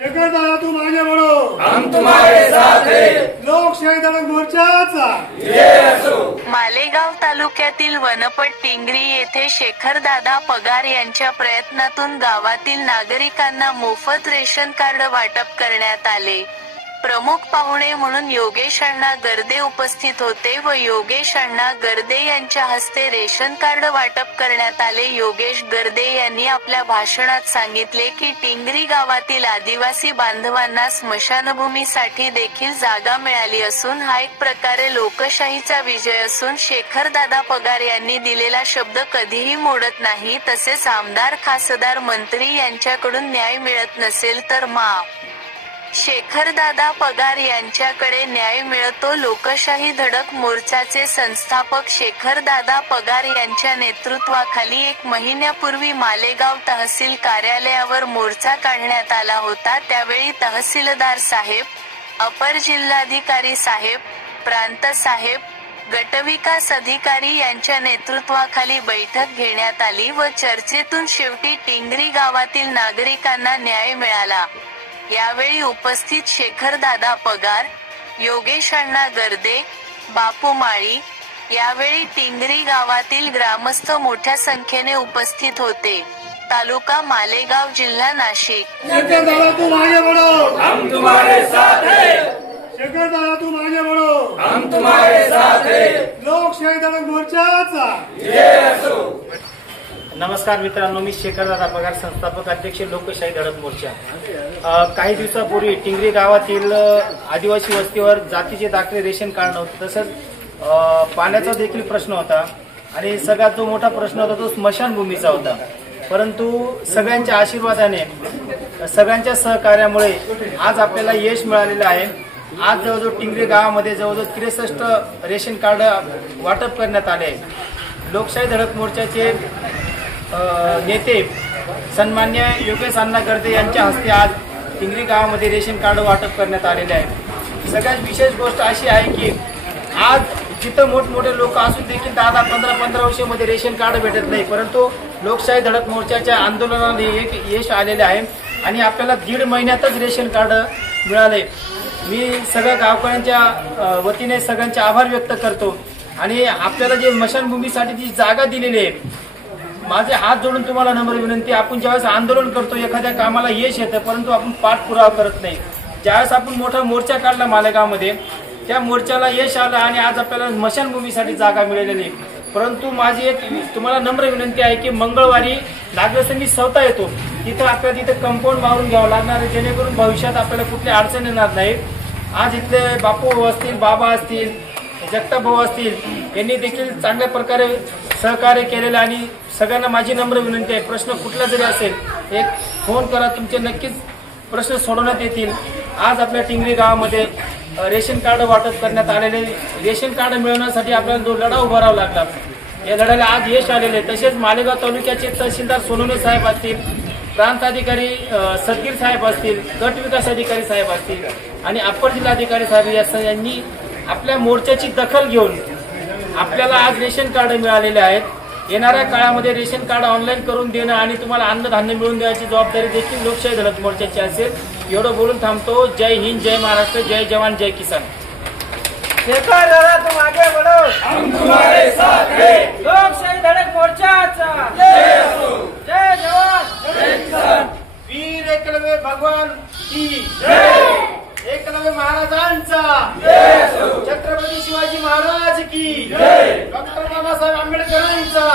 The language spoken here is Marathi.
शेखर दादा तुम आगे बढ़ो, हम तुम्हारे साथ हैं। लोकशाही धडक मोर्चाचा मालेगाव तालुक्यातील वनपट टिंगरी येथे शेखरदादा पगार यांच्या प्रयत्नातून गावातील नागरिकांना मोफत रेशन कार्ड वाटप करण्यात आले। प्रमुख पाहुणे म्हणून योगेश अण्णा गर्दे उपस्थित होते व योगेश अण्णा गर्दे यांच्या हस्ते रेशन कार्ड वाटप करण्यात आले। योगेश गर्दे यांनी आपल्या भाषणात सांगितले की टिंगरी गावातील आदिवासी बांधवांना स्मशानभूमीसाठी देखील जागा मिळाली असून हा एक प्रकारे लोकशाहीचा विजय असून शेखरदादा पगार यांनी दिलेला शब्द कधीही मोडत नाही। तसेच आमदार खासदार मंत्री यांच्याकडून न्याय मिळत नसेल तर शेखरदादा पगार यांच्याकडे न्याय मिळतो। लोकशाही धडक मोर्चाचे संस्थापक शेखरदादा पगार यांच्या नेतृत्वाखाली 1 महिन्यापूर्वी मालेगाव तहसील कार्यालयावर मोर्चा काढण्यात आला होता। त्यावेळी तहसीलदार साहेब, अपर जिल्हाधिकारी साहेब, प्रांत साहेब, गटविकास अधिकारी यांच्या नेतृत्वाखाली बैठक घेण्यात आली व चर्चेतून शेवटी टिंगरी गावातील नागरिकांना न्याय मिळाला। यावेळी उपस्थित शेखरदादा पगार, योगेश अण्णा गर्दे, बापू माळी, यावेळी टिंगरी गावातील ग्रामस्थ मोठ्या संख्येने उपस्थित होते। तालुका मालेगाव, जिल्हा नाशिक। शेखर दादा तुम आगे बढ़ो, हम तुम्हारे साथ हैं। शेखर दादा तुम आगे बढ़ो, हम तुम्हारे साथ हैं। लोकशाही धडक मोर्चाचा नमस्कार मित्रांनो, मी शेखरदादा पगार, संस्थापक अध्यक्ष लोकशाही धडक मोर्चा। काही दिवसापूर्वी टिंगरी गावातील आदिवासी वस्तीवर जातीचे दाखले रेशन कार्ड नव्हते, तसंच पाण्याचा देखील प्रश्न होता आणि सगळ्यात जो मोठा प्रश्न होता तो स्मशानभूमीचा होता। परंतु सगळ्यांच्या आशीर्वादाने, सगळ्यांच्या सहकार्यामुळे आज आपल्याला यश मिळालेलं आहे। आज जवळजवळ टिंगरी गावामध्ये जवळजवळ 63 रेशन कार्ड वाटप करण्यात आले। लोकशाही धडक मोर्चाचे नेते सन्मान्य योगेश अण्णा गर्दे यांच्या हस्ते आज टिंगरी गावामध्ये रेशन कार्ड वाटप करण्यात आलेले आहे। सगळ्यात विशेष गोष्ट अशी आहे की आज जिथं मोठमोठे लोक असून देखील 10-15 वर्षामध्ये रेशन कार्ड भेटत नाही, परंतु लोकशाही धडक मोर्चाच्या आंदोलनाने एक यश आलेले आहे आणि आपल्याला 1.5 महिन्यातच रेशन कार्ड मिळाले। मी सगळ्या गावकऱ्यांच्या वतीने सगळ्यांचे आभार व्यक्त करतो आणि आपल्याला जे स्मशानभूमीसाठी जी जागा दिलेली आहे, माझे हात जोडून तुम्हाला नम्र विनंती, आपण ज्यावेळेस आंदोलन करतो, एखाद्या कामाला यश येतं परंतु आपण पाठपुरावा करत नाही। ज्यावेळेस आपण मोठा मोर्चा काढला मालेगावमध्ये, त्या मोर्चाला यश आलं आणि आज आपल्याला स्मशानभूमीसाठी जागा मिळालेली आहे। परंतु माझी एक तुम्हाला नम्र विनंती आहे की मंगळवारी नागरसंगी सवता येतो, तिथं आपल्याला तिथं कंपाऊंड मारून घ्यावं लागणार आहे, जेणेकरून भविष्यात आपल्याला कुठली अडचण येणार नाही। आज इथले बापू भाऊ असतील, बाबा असतील, जगताप भाऊ असतील, यांनी देखील चांगल्या प्रकारे सहकार्य केलेलं आणि सगळ्यांना माझी नम्र विनंती आहे, प्रश्न कुठला जरी असेल एक फोन करा, तुमचे नक्कीच प्रश्न सोडवण्यात येतील। आज आपल्या टिंगरी गावामध्ये रेशन कार्ड वाटप करण्यात आलेले, रेशन कार्ड मिळवण्यासाठी आपल्याला जो लढा उभारावा लागला, या लढ्याला आज यश आलेले। तसेच मालेगाव तालुक्याचे तहसीलदार सोनवणे साहेब असतील, प्रांत अधिकारी सदगीर साहेब असतील, गट विकास अधिकारी साहेब असतील आणि अप्पर जिल्हाधिकारी साहेब यांनी आपल्या मोर्चाची दखल घेऊन आपल्याला आज रेशन कार्ड मिळालेले आहेत। येणाऱ्या काळामध्ये रेशन कार्ड ऑनलाईन करून देणं आणि तुम्हाला अन्नधान्य मिळवून द्यायची जबाबदारी देखील लोकशाही धडक मोर्चाची असेल। एवढं बोलून थांबतो। जय हिंद, जय महाराष्ट्र, जय जवान, जय किसान। शेखर दादा तुम आगे बढ़ो, हम तुम्हारे साथ हैं। लोकशाही धडक मोर्चाचा जय जवान, जय किसान। वीर एकलव्य भगवान की जय। एकलव्य महाराजांचा, छत्रपती शिवाजी महाराज की, जय। डॉक्टर बाबासाहेब आंबेडकरांचा।